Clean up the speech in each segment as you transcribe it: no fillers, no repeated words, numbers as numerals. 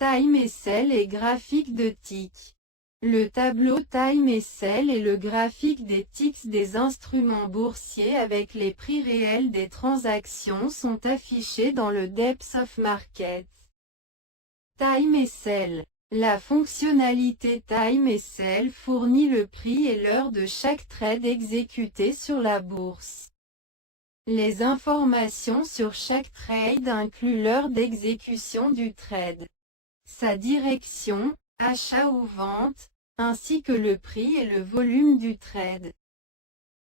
Time SL et graphique de tick. Le tableau Time SL est le graphique des ticks des instruments boursiers avec les prix réels des transactions sont affichés dans le Depth of Market. Time SL. La fonctionnalité Time SL fournit le prix et l'heure de chaque trade exécuté sur la bourse. Les informations sur chaque trade incluent l'heure d'exécution du trade, sa direction, achat ou vente, ainsi que le prix et le volume du trade.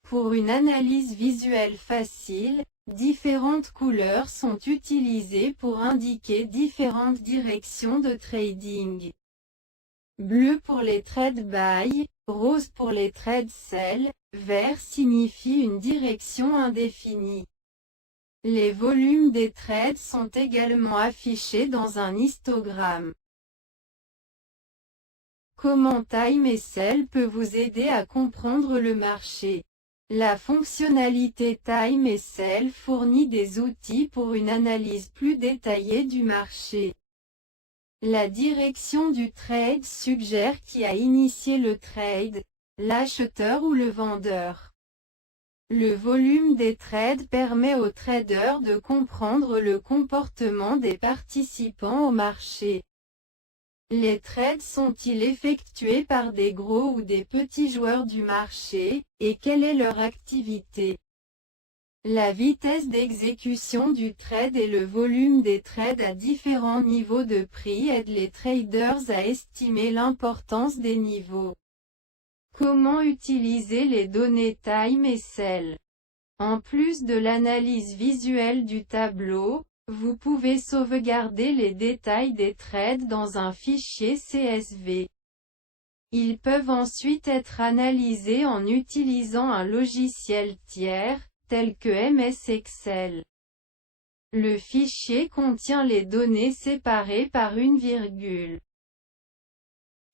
Pour une analyse visuelle facile, différentes couleurs sont utilisées pour indiquer différentes directions de trading. Bleu pour les trades buy, rose pour les trades sell, vert signifie une direction indéfinie. Les volumes des trades sont également affichés dans un histogramme. Comment Time SL peut vous aider à comprendre le marché? La fonctionnalité Time SL fournit des outils pour une analyse plus détaillée du marché. La direction du trade suggère qui a initié le trade, l'acheteur ou le vendeur. Le volume des trades permet aux traders de comprendre le comportement des participants au marché. Les trades sont-ils effectués par des gros ou des petits joueurs du marché, et quelle est leur activité? La vitesse d'exécution du trade et le volume des trades à différents niveaux de prix aident les traders à estimer l'importance des niveaux. Comment utiliser les données Time SL? En plus de l'analyse visuelle du tableau, vous pouvez sauvegarder les détails des trades dans un fichier CSV. Ils peuvent ensuite être analysés en utilisant un logiciel tiers, tel que MS Excel. Le fichier contient les données séparées par une virgule.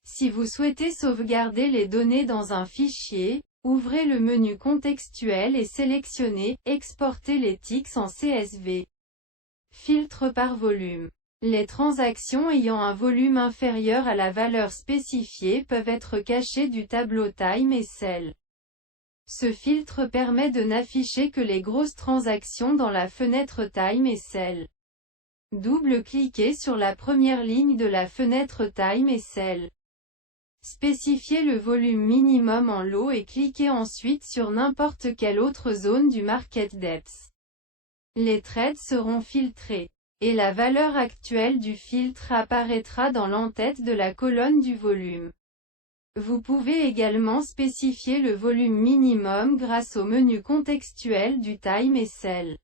Si vous souhaitez sauvegarder les données dans un fichier, ouvrez le menu contextuel et sélectionnez « Exporter les ticks en CSV ». Filtre par volume. Les transactions ayant un volume inférieur à la valeur spécifiée peuvent être cachées du tableau Time SL. Ce filtre permet de n'afficher que les grosses transactions dans la fenêtre Time SL. Double-cliquez sur la première ligne de la fenêtre Time SL. Spécifiez le volume minimum en lot et cliquez ensuite sur n'importe quelle autre zone du Market Depth. Les trades seront filtrés, et la valeur actuelle du filtre apparaîtra dans l'entête de la colonne du volume. Vous pouvez également spécifier le volume minimum grâce au menu contextuel du Time SL.